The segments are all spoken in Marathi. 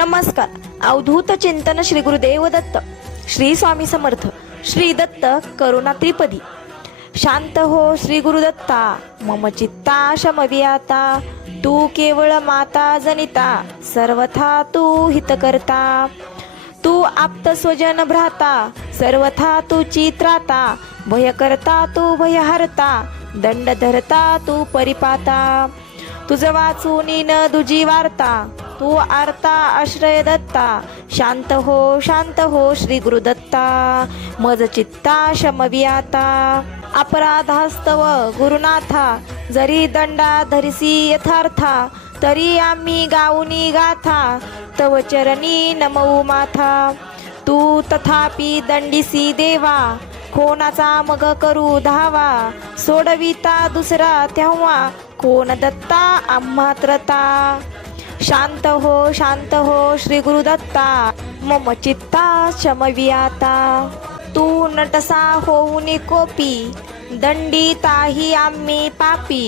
नमस्कार. अवधूत चिंतन श्री गुरुदेव दत्त. श्री स्वामी समर्थ. श्री दत्त करुणा त्रिपदी. शांत हो श्री गुरुदत्ता मम चित्ता शमवियाता तू केवळ माता जनिता. सर्वथा तू हितकर्ता. तू आप्त स्वजन भ्राता. सर्वथा तू चित्राता भय करता तू भयहरता. दंड धरता तू परिपाता. तुझ वाचून न तुझी वार्ता. तू आरता आश्रय दत्ता. शांत हो शांत हो श्री गुरुदत्ता. मज चित्ता शमवियाता. अपराधास्तव गुरुनाथा. जरी दंडा धरिसी यथार्था तरी आम्ही गाऊनी गाथा. तव चरणी नमऊ माथा. तू तथापि दंडिसी देवा. कोणाचा मग करू धावा? सोडविता दुसरा तेव्हा. कोण दत्ता आम्हात्रता? शांत हो शांत हो श्री गुरुदत्ता मम चित्ता शमवियाता। तू नटसा होऊनी कोपी दंडिताही आम्ही पापी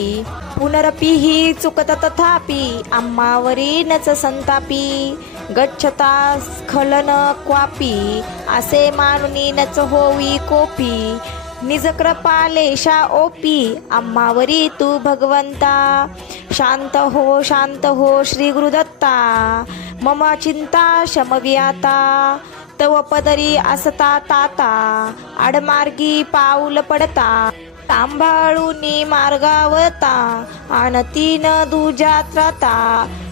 पुनरपीही चुकत तथापि आम्हावरी नच संतापी गच्छता स्खलन क्वापी असे मानुनी नच होवी कोपी निज कृपालेशा ओपी अम्मावरी तू भगवंता। शांत हो शांत हो श्री गुरुदत्ता। मम चिंता शमवियाता तव पदरी असता ताता। आडमार्गी पाऊल पडता सांभाळूनी मार्गावता आणती न दुजा त्राता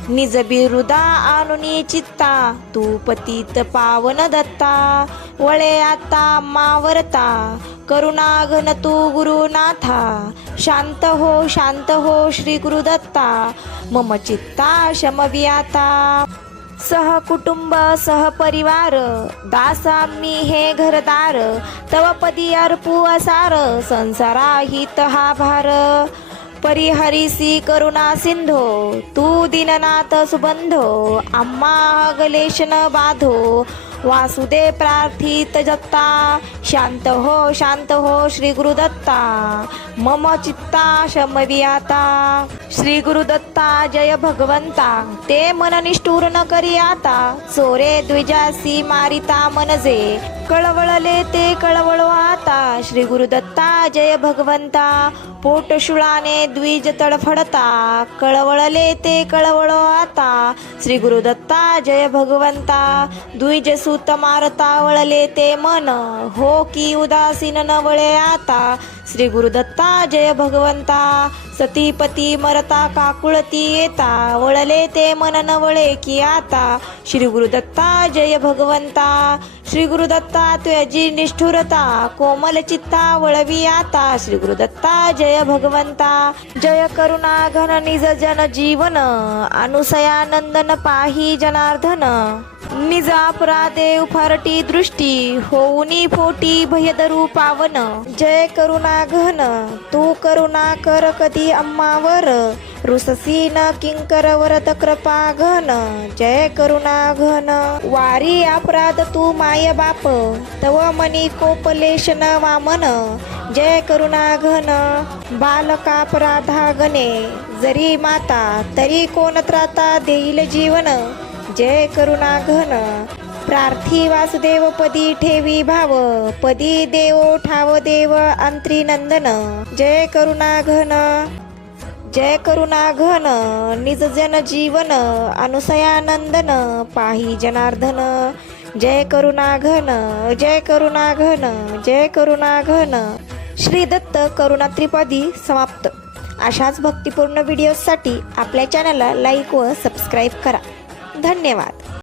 निज बिरुदा आणुनी चित्ता। तू पतित पावन दत्ता वळे आता मावरता करुणाघन तू गुरुनाथा शांत हो शांत हो श्री गुरुदत्ता मम चित्ता शमवियाता सह कुटुंब सह परिवार दासा हे घरदार तव पदी अर्पू असार संसारा हित हा भार। परिहरिसी करुणा सिंधो तू दिननाथ सुबंधो आम्हा गलेशन बाधो वासुदे प्रार्थित दत्ता शांत हो शांत हो श्री गुरुदत्ता। मम चित्ता शमवियाता। श्री गुरुदत्ता जय भगवंता। ते मन निष्ठूर न करी आता चोरे द्विजासी मारिता मनजे। कळवळले ते कळवळो आता श्री गुरुदत्ता जय भगवंता पोटशुळाने द्विज तडफडता कळवळले ते कळवळो आता श्री गुरुदत्ता जय भगवंता द्विज सुत मारता वळले ते मन हो की उदासीन न वळे आता श्री गुरुदत्ता जय भगवंता सतीपती मरता काकुळती येता वळले ते मन न वळे की आता श्री गुरुदत्ता जय भगवंता श्री गुरुदत्ता तुझी निष्ठुरता कोमल चित्ता वळवी आता श्री गुरुदत्ता जय भगवंता जय करुणा घन निज जन जीवन अनुसयानंदन पाही जनार्दन निजा अपराधे फारटी दृष्टी होऊनी फोटी भयदरू पावन. जय करुणा घन तू करुणा कर कधी अम्मावर. रुससी न किंकर वरत कृपा घन जय करुणा घन. वारी अपराध तू माय बाप तव मनी कोपलेश न वामन. जय करुणा घन बालकापराधा गणे. जरी माता तरी कोण त्राता देईल जीवन. जय करुणा घन। प्रार्थी वासुदेव पदी ठेवी भाव। पदी देवो ठाव देव अंत्री नंदन। जय करुणा घन। जय करुणा घन। निज जन जीवन अनुसयानंदन पाही जनार्दन। जय करुणा घन। जय करुणा घन। जय करुणा घन। श्री दत्त करुणा त्रिपादी समाप्त। अशाच भक्तिपूर्ण व्हिडिओसाठी आपल्या चॅनलला लाईक व सबस्क्राईब करा. धन्यवाद.